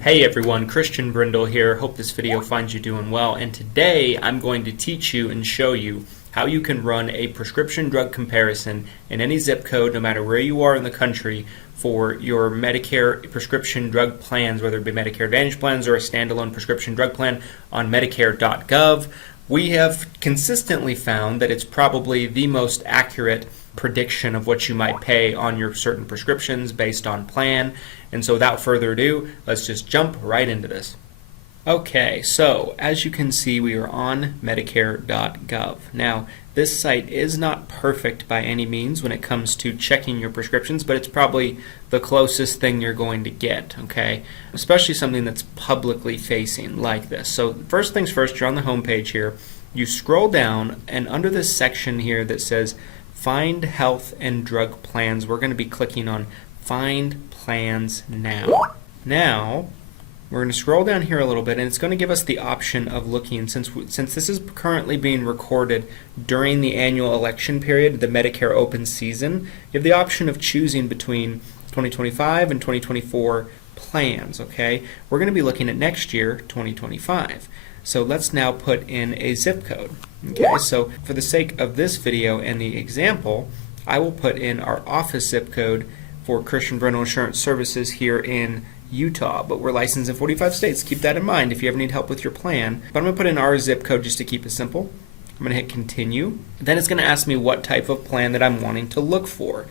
Hey everyone, Christian Brindle here. Hope this video finds you doing well. And today I'm going to teach you and show you how you can run a prescription drug comparison in any zip code, no matter where you are in the country, for your Medicare prescription drug plans, whether it be Medicare Advantage plans or a standalone prescription drug plan on Medicare.gov. We have consistently found that it's probably the most accurate prediction of what you might pay on your certain prescriptions based on plan. And so without further ado, let's just jump right into this. Okay, so as you can see, we are on Medicare.gov. Now, this site is not perfect by any means when it comes to checking your prescriptions, but it's probably the closest thing you're going to get, okay? Especially something that's publicly facing like this. So first things first, you're on the home page here. You scroll down, and under this section here that says Find Health and Drug Plans, we're going to be clicking on Find Plans Now. Now, we're going to scroll down here a little bit, and it's going to give us the option of looking, since this is currently being recorded during the annual election period, the Medicare open season, you have the option of choosing between 2025 and 2024 plans, okay? We're going to be looking at next year, 2025. So let's now put in a zip code. Okay, so for the sake of this video and the example, I will put in our office zip code for Christian Brindle Insurance Services here in Utah, but we're licensed in 45 states. Keep that in mind if you ever need help with your plan. But I'm going to put in our zip code just to keep it simple. I'm going to hit continue. Then it's going to ask me what type of plan that I'm wanting to look for.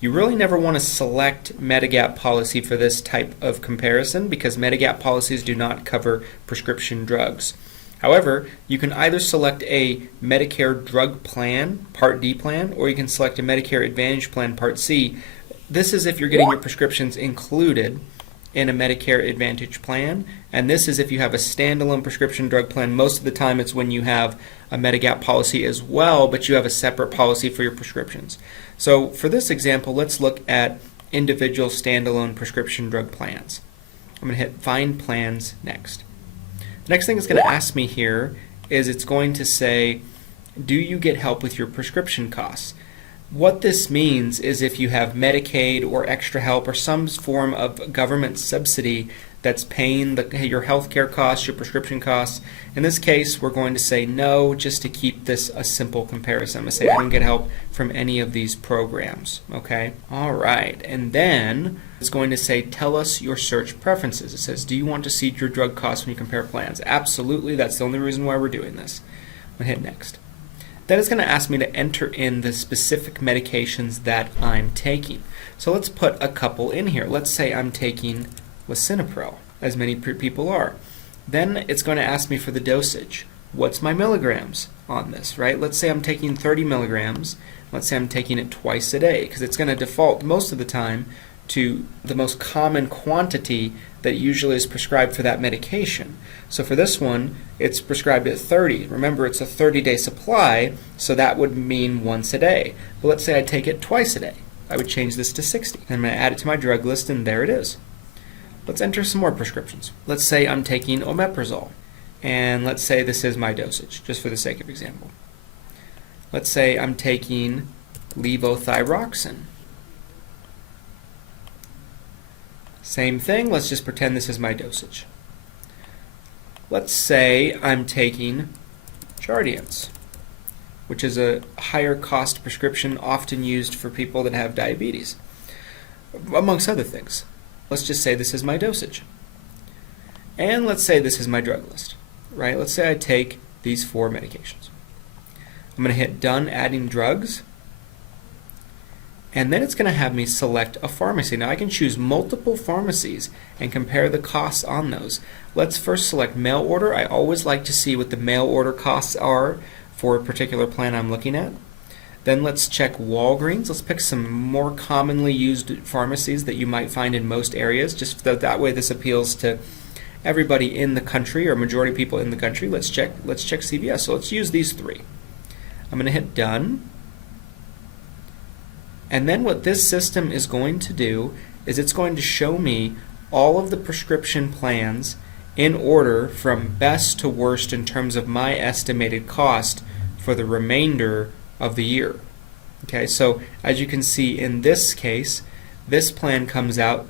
You really never want to select Medigap policy for this type of comparison because Medigap policies do not cover prescription drugs. However, you can either select a Medicare drug plan, Part D plan, or you can select a Medicare Advantage plan, Part C. This is if you're getting your prescriptions included in a Medicare Advantage plan, and this is if you have a standalone prescription drug plan. Most of the time it's when you have a Medigap policy as well, but you have a separate policy for your prescriptions. So for this example, let's look at individual standalone prescription drug plans. I'm going to hit Find Plans next. The next thing it's going to ask me here is it's going to say, do you get help with your prescription costs? What this means is if you have Medicaid or extra help or some form of government subsidy that's paying your health care costs, your prescription costs. In this case, we're going to say no, just to keep this a simple comparison. I'm going to say I don't get help from any of these programs. Okay? All right. And then it's going to say, tell us your search preferences. It says, do you want to see your drug costs when you compare plans? Absolutely. That's the only reason why we're doing this. I'm going to hit next. Then it's going to ask me to enter in the specific medications that I'm taking. So let's put a couple in here. Let's say I'm taking lisinopril, as many people are. Then it's going to ask me for the dosage. What's my milligrams on this, right? Let's say I'm taking 30 milligrams. Let's say I'm taking it twice a day, because it's going to default most of the time to the most common quantity that usually is prescribed for that medication. So for this one, it's prescribed at 30. Remember, it's a 30-day supply, so that would mean once a day. But let's say I take it twice a day. I would change this to 60. And I'm going to add it to my drug list, and there it is. Let's enter some more prescriptions. Let's say I'm taking omeprazole, and let's say this is my dosage, just for the sake of example. Let's say I'm taking levothyroxine. Same thing, let's just pretend this is my dosage. Let's say I'm taking Jardiance, which is a higher cost prescription often used for people that have diabetes, amongst other things. Let's just say this is my dosage. And let's say this is my drug list, right? Let's say I take these 4 medications. I'm going to hit Done Adding Drugs. And then it's going to have me select a pharmacy. Now I can choose multiple pharmacies and compare the costs on those. Let's first select mail order. I always like to see what the mail order costs are for a particular plan I'm looking at. Then let's check Walgreens. Let's pick some more commonly used pharmacies that you might find in most areas, just so that way this appeals to everybody in the country or majority of people in the country. Let's check CVS. So let's use these 3. I'm going to hit Done. And then what this system is going to do is it's going to show me all of the prescription plans in order from best to worst in terms of my estimated cost for the remainder of the year. Okay, so as you can see in this case, this plan comes out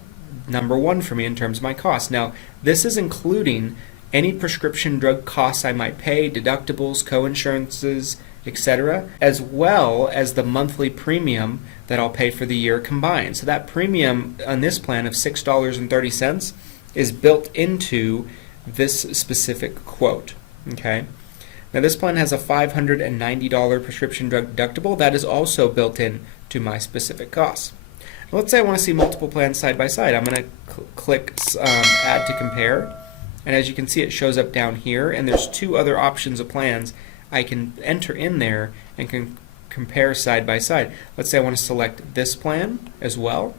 number one for me in terms of my cost. Now, this is including any prescription drug costs I might pay, deductibles, co-insurances, etc., as well as the monthly premium that I'll pay for the year combined. So that premium on this plan of $6.30 is built into this specific quote. Okay. Now this plan has a $590 prescription drug deductible. That is also built in to my specific costs. Now, let's say I want to see multiple plans side by side. I'm going to click Add to Compare, and as you can see, it shows up down here, and there's two other options of plans I can enter in there and can compare side by side. Let's say I want to select this plan as well,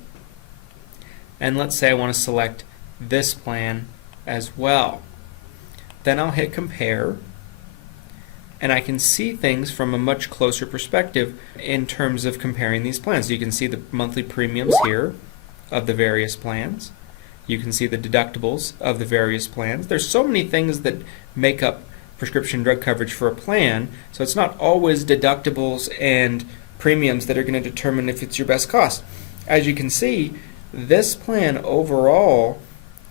and let's say I want to select this plan as well. Then I'll hit Compare, and I can see things from a much closer perspective in terms of comparing these plans. So you can see the monthly premiums here of the various plans. You can see the deductibles of the various plans. There's so many things that make up prescription drug coverage for a plan, so it's not always deductibles and premiums that are going to determine if it's your best cost. As you can see, this plan overall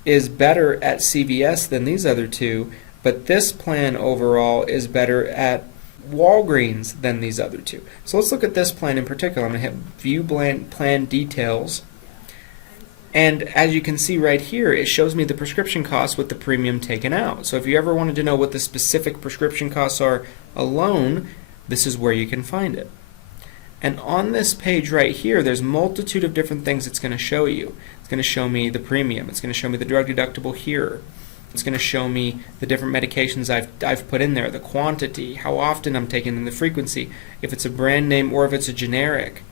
is better at CVS than these other two, but this plan overall is better at Walgreens than these other two. So let's look at this plan in particular. I'm going to hit View Plan Details, and as you can see right here, it shows me the prescription costs with the premium taken out. So if you ever wanted to know what the specific prescription costs are alone, this is where you can find it. And on this page right here, there's a multitude of different things it's going to show you. It's going to show me the premium. It's going to show me the drug deductible here. It's going to show me the different medications I've put in there, the quantity, how often I'm taking them, the frequency, if it's a brand name or if it's a generic.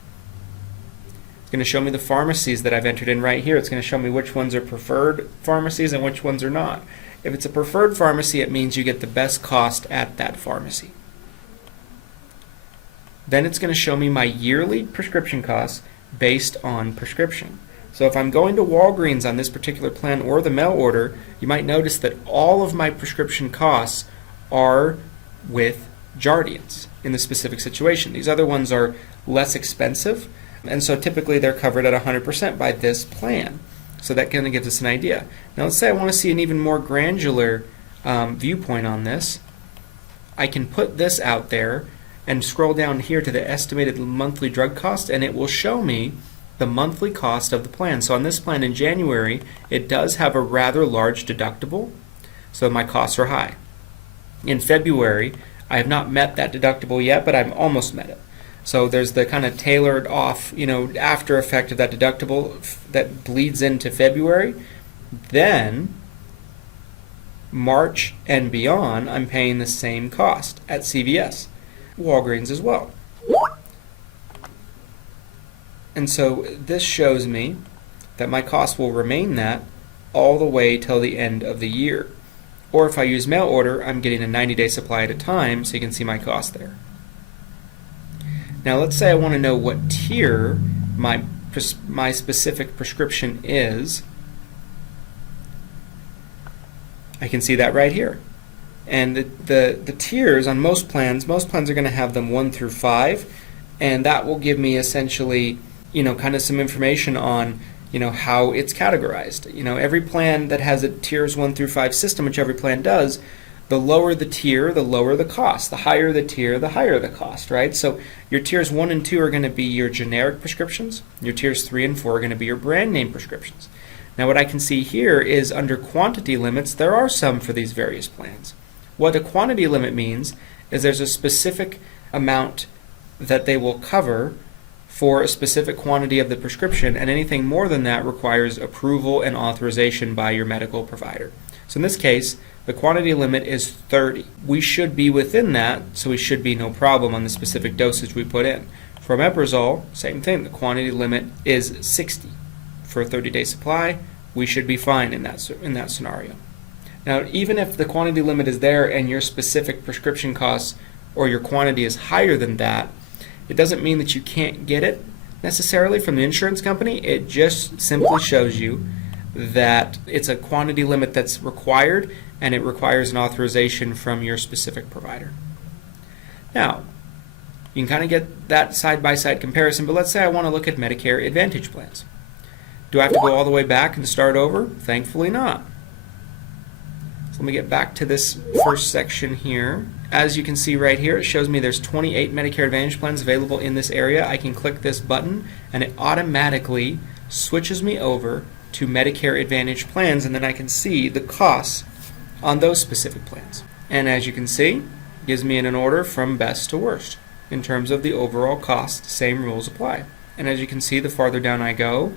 It's going to show me the pharmacies that I've entered in right here. It's going to show me which ones are preferred pharmacies and which ones are not. If it's a preferred pharmacy, it means you get the best cost at that pharmacy. Then it's going to show me my yearly prescription costs based on prescription. So if I'm going to Walgreens on this particular plan or the mail order, you might notice that all of my prescription costs are with Jardiance in the specific situation. These other ones are less expensive, and so typically they're covered at 100% by this plan. So that kind of gives us an idea. Now let's say I want to see an even more granular viewpoint on this. I can put this out there and scroll down here to the estimated monthly drug cost, and it will show me the monthly cost of the plan. So on this plan in January, it does have a rather large deductible, so my costs are high. In February, I have not met that deductible yet, but I've almost met it. So there's the kind of tailored off, after effect of that deductible that bleeds into February. Then March and beyond, I'm paying the same cost at CVS, Walgreens as well. And so this shows me that my costs will remain that all the way till the end of the year. Or if I use mail order, I'm getting a 90-day supply at a time, so you can see my cost there. Now let's say I want to know what tier my specific prescription is. I can see that right here. And the tiers on most plans are going to have them 1 through 5, and that will give me essentially kind of some information on how it's categorized. Every plan that has a tiers 1 through 5 system, which every plan does, the lower the tier, the lower the cost. The higher the tier, the higher the cost, right? So your tiers 1 and 2 are going to be your generic prescriptions. Your tiers 3 and 4 are going to be your brand name prescriptions. Now what I can see here is under quantity limits, there are some for these various plans. What a quantity limit means is there's a specific amount that they will cover for a specific quantity of the prescription, and anything more than that requires approval and authorization by your medical provider. So in this case, the quantity limit is 30. We should be within that, so we should be no problem on the specific dosage we put in. For omeprazole, same thing. The quantity limit is 60. For a 30-day supply, we should be fine in that scenario. Now, even if the quantity limit is there and your specific prescription costs or your quantity is higher than that, it doesn't mean that you can't get it necessarily from the insurance company. It just simply shows you that it's a quantity limit that's required, and it requires an authorization from your specific provider. Now, you can kind of get that side-by-side comparison, but let's say I want to look at Medicare Advantage plans. Do I have to go all the way back and start over? Thankfully not. So let me get back to this first section here. As you can see right here, it shows me there's 28 Medicare Advantage plans available in this area. I can click this button and it automatically switches me over to Medicare Advantage plans, and then I can see the costs on those specific plans. And as you can see, it gives me in an order from best to worst. In terms of the overall cost, same rules apply. And as you can see, the farther down I go,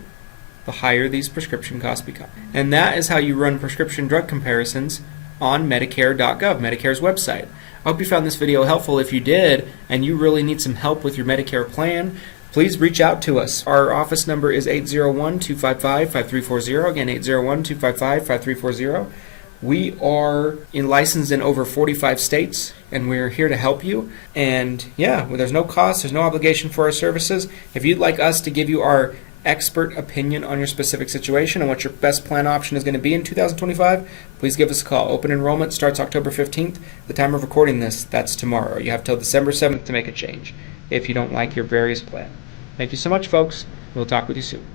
the higher these prescription costs become. And that is how you run prescription drug comparisons on Medicare.gov, Medicare's website. I hope you found this video helpful. If you did, and you really need some help with your Medicare plan, please reach out to us. Our office number is 801-255-5340. Again, 801-255-5340. We are licensed in over 45 states, and we're here to help you. And yeah, there's no cost, there's no obligation for our services. If you'd like us to give you our expert opinion on your specific situation and what your best plan option is going to be in 2025, please give us a call. Open enrollment starts October 15th. The time of recording this, that's tomorrow. You have till December 7th to make a change if you don't like your various plan. Thank you so much, folks. We'll talk with you soon.